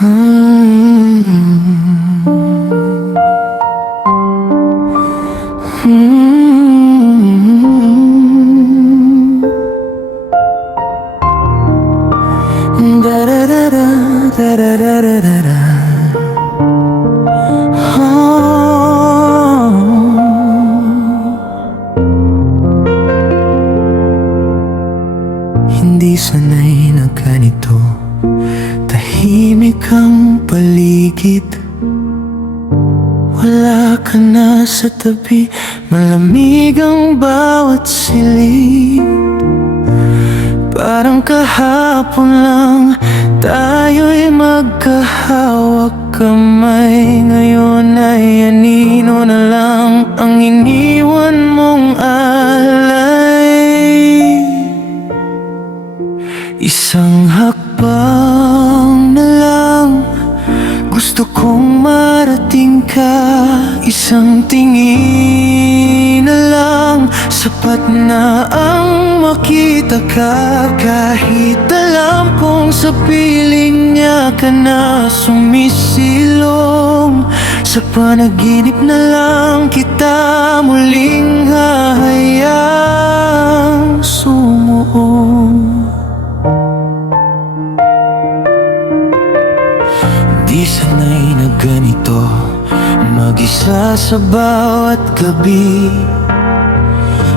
Hindi sanay na ganito, tahimik ang paligid. Wala ka na sa tabi, malamig ang bawat silid. Parang kahapon lang tayo'y magkahawak kamay. Ngayon ay anino na lang ang iniwan mong alay. Isang hakbang na lang, gusto kong marating ka. Isang tingin na lang, sapat na ang makita ka. Kahit alam kong sa piling niya ka na sumisilong, sa panaginip na lang kita muling hahayaang sumuong. Di sanay na ganito, mag-isa sa bawat gabi.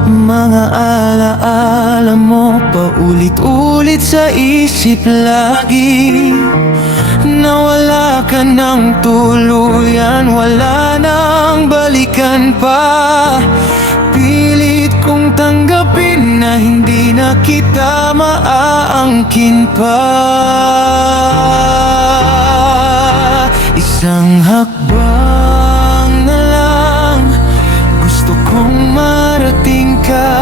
Mga alaala mo paulit-ulit sa isip lagi. Nawala ka ng tuluyan, wala nang balikan pa. Pilit kong tanggapin na hindi na kita maaangkin pa. Isang hakbang na lang, gusto kong marating ka.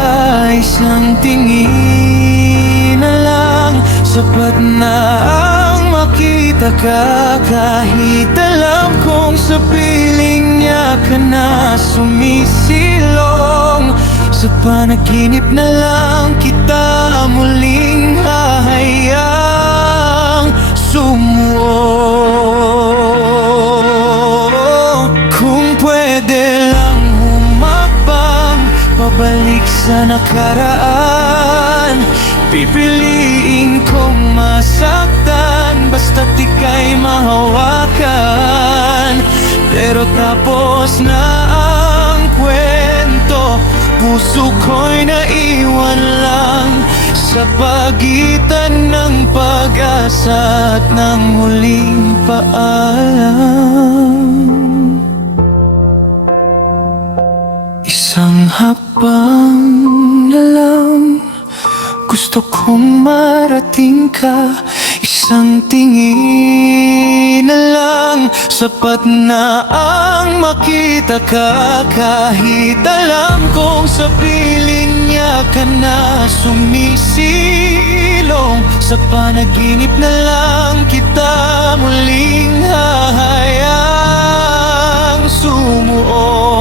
Isang tingin na lang, sapat na ang makita ka. Kahit alam kong sa piling niya ka na sumisilong, sa panaginip na lang kita muling hahayang sumuong. Pabalik sa nakaraan, pipiliin kong masaktan, basta't ika'y mahawakan. Pero tapos na ang kwento, puso ko'y naiwan lang sa pagitan ng pag-asa at ng huling paalam. Isang hakbang na lang, gusto kong marating ka. Isang tingin na lang, sapat na ang makita ka. Kahit alam kong sa piling niya ka na sumisilong, sa panaginip na lang kita muling hahayang sumuong.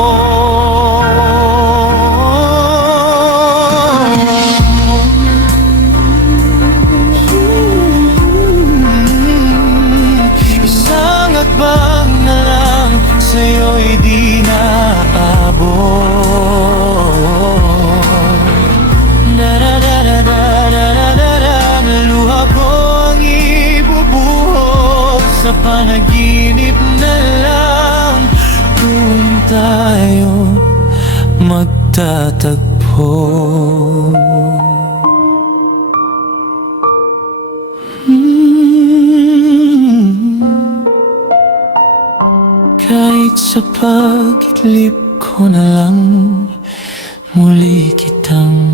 Sa'yo'y di naabot. Luha ko ang ibubuhos, sa panaginip na lang kung tayo magtatagpo. Kahit sa pag-idlip ko na lang muli kitang